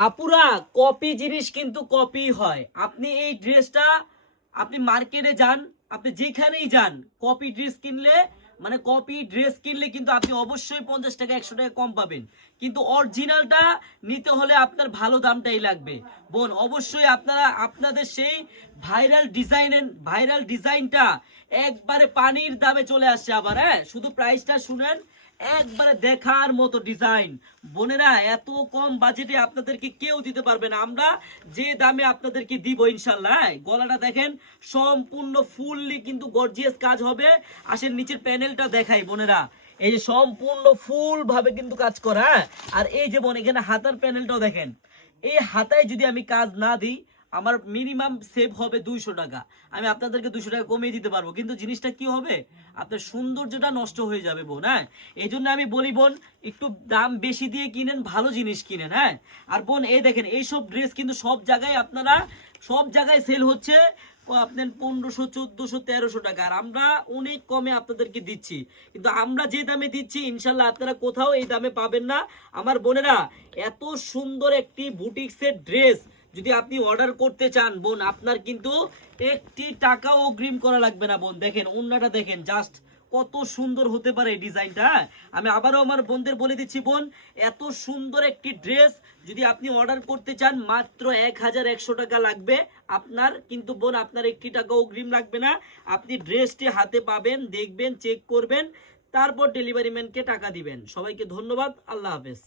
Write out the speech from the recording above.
আপুরা, কপি জিনিস কিন্তু কপি হয়। আপনি এই ড্রেসটা আপনি মার্কেটে যান, আপনি যেখানেই যান, কপি ড্রেস কিনলে মানে কপি ড্রেস কিনলে কিন্তু আপনি অবশ্যই 50 টাকা 100 টাকা কম পাবেন। কিন্তু অরিজিনালটা নিতে হলে আপনার ভালো দামটাই লাগবে। বোন, অবশ্যই আপনারা আপনাদের সেই ভাইরাল ডিজাইনটা একবারে পানির দামে চলে আসছে আবার। হ্যাঁ, শুধু প্রাইসটা শুনেন, একবারে দেখার মতো ডিজাইন। বোনেরা, এত কম বাজেটে আপনাদেরকে কেউ দিতে পারবে না। আমরা যে দামে আপনাদেরকে দিব ইনশাল্লাহ। গলাটা দেখেন, সম্পূর্ণ ফুললি কিন্তু গর্জিয়াস কাজ হবে। আসেন নিচের প্যানেলটা দেখাই বোনেরা। এই যে সম্পূর্ণ ফুল ভাবে কিন্তু কাজ করা। আর এই যে বোন, এখানে হাতার প্যানেলটাও দেখেন। এই হাতায় যদি আমি কাজ না দিই, আমার মিনিমাম সেভ হবে 200 টাকা। আমি আপনাদেরকে 200 টাকা কমিয়ে দিতে পারবো, কিন্তু জিনিসটা কি হবে, আপনার সৌন্দর্যটা নষ্ট হয়ে যাবে বোন। হ্যাঁ, এই জন্য আমি বলি বোন, একটু দাম বেশি দিয়ে কিনেন, ভালো জিনিস কিনেন। হ্যাঁ, আর বোন এই দেখেন, এইসব ড্রেস কিন্তু সব জায়গায় সেল হচ্ছে আপনার 1500, 1400, 1300 টাকা। আর আমরা অনেক কমে আপনাদেরকে দিচ্ছি। কিন্তু আমরা যে দামে দিচ্ছি ইনশাল্লাহ আপনারা কোথাও এই দামে পাবেন না। আমার বোনেরা, এত সুন্দর একটি বুটিক্সের ড্রেস যদি আপনি অর্ডার করতে চান বোন, আপনার কিন্তু 1 টাকাও অগ্রিম করা লাগবে না বোন। দেখেন ওন্নাটা দেখেন, জাস্ট কত সুন্দর হতে পারে এই ডিজাইনটা। আমি আবারও আমার বোনদের বলে দিচ্ছি বোন, এত সুন্দর একটি ড্রেস যদি আপনি অর্ডার করতে চান, মাত্র 1100 টাকা লাগবে আপনার। কিন্তু বোন, আপনার 1 টাকা অগ্রিম লাগবে না। আপনি ড্রেসটি হাতে পাবেন, দেখবেন, চেক করবেন, তারপর ডেলিভারি ম্যানকে টাকা দিবেন। সবাইকে ধন্যবাদ। আল্লাহ হাফেজ।